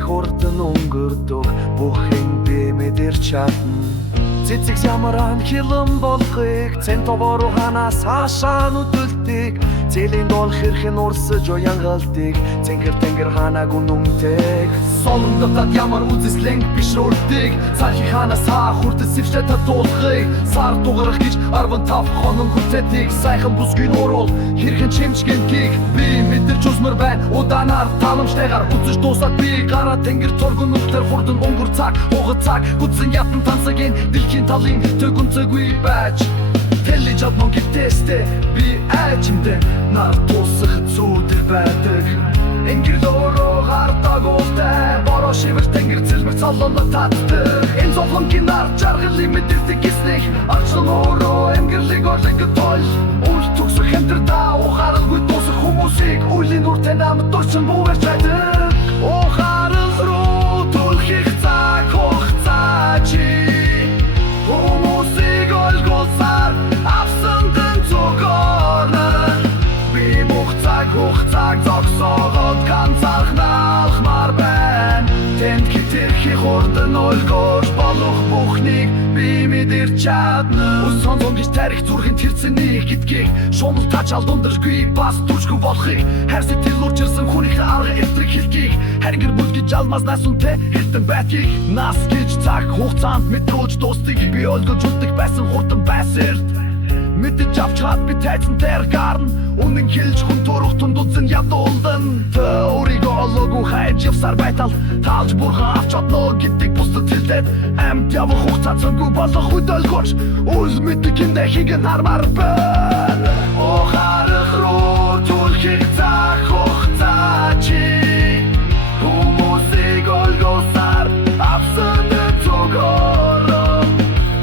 хурдан өнгөрдөг бүхэн би мэдэрч чадна. Цэцэг ямаран хилэн болохыг цэн товор ханаас хаашаа нүдэлтийг зэлийн дол хэрхэн урсаж уянгалдыг цэнхэр тэнгэр ханаг үнэнтэйг солонготад ямар үзэслэнг бишрүүлдэг цаахи ханаас хаа хүртэл сэвштэй татуулахыг сар дугарах гэж 15 хоног хүзэтийг сайхан бүсгийн урул хэрхэн чимчгэнгийг би мэдэрч усмар байна удаанаар таламжтайгаар үзэж дуусаад би гараа тэнгэр торгон нүхтэр хурдан өнгөр цаг хугацаа цаг гүцэн ятан тансагийн дэлхийн талын төгөнцөгүй байж Тэлли жадмон гитээстэй би айчимдэ нар тусах зүүдэр байдаг Энгэр лороо гардаг ултай бороо шивэр тэнгэр цэлмэр цаллоног татдаг Энэ зовлонгийн нар жаргалын мэдэрдэг гиснэх арчлан ороо эмгэрлиг орлыг тол Үл төгсөх хэмдэрдаа ухааралгүй дуусах хүмүүсийг үлийн үртэй намд дурчин бүүгэрч байдаг Ухаарал руу түлхих цаг хугацаа чи Хүмүүсийг олгуулсаар авсандын цугорна Би мухцаг хугцаг зогсоогод ганцаархнаалхмар байна Тэнд хитэрхи хурдан олгоош болох бүхнийг би мэдэрч чадна Үс сонзон гэж тарих зүрхэн тэрцэнийг гидгийг Шумал тач алдундаргүй бас дүршгүй болохыг Хайрсыг тэлүүрчирсэн хүнийхээ арга эвтрэг хэлхийг Харин гэр бүл гэж алмазнаас үнтэй хэлтэн байтгийг Нас гэж цаг хугацаанд мэдрүүлж дуустыг Би олгож үлдэх байсан хурдан байсэрд Мэдэж авч хаад би тайцсан дээр гарна Үнэн хэлж хүн турах тундуцэн ядуулдан Тэ өөрийгөө олоогүй хайж явсаар байтал Таалж бурхан авч одноо гэдгийг бусдад хэлдээд Амьд явах хугацаа цангүй болох үед олгооч Үл мэддэг хэмдэ хийгэн хармаар байна Ухаарах руу түлхих цаг хугацаа чи Хүмүүсийг олгоосаар авсан цугороо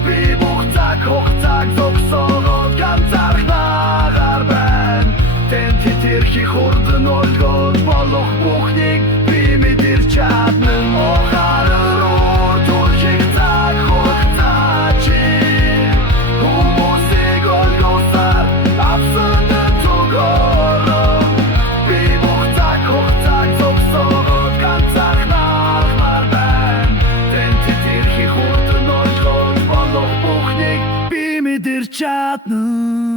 Би буцаг хугацааг зогсоогод ганцаархнагаар байна Тэнд хитэрхи хурдан олгож болох бүхнийг би мэдэрч чадна Ухаарах руу түлхих цаг хугацаа чи Хүмүүсийг олгоосаар авсан цугороо Би буцаг хугацааг зогсоогод ганцаархнагаар байна Тэнд хитэрхи хурдан олгож болох бүхнийг би мэдэрч чадна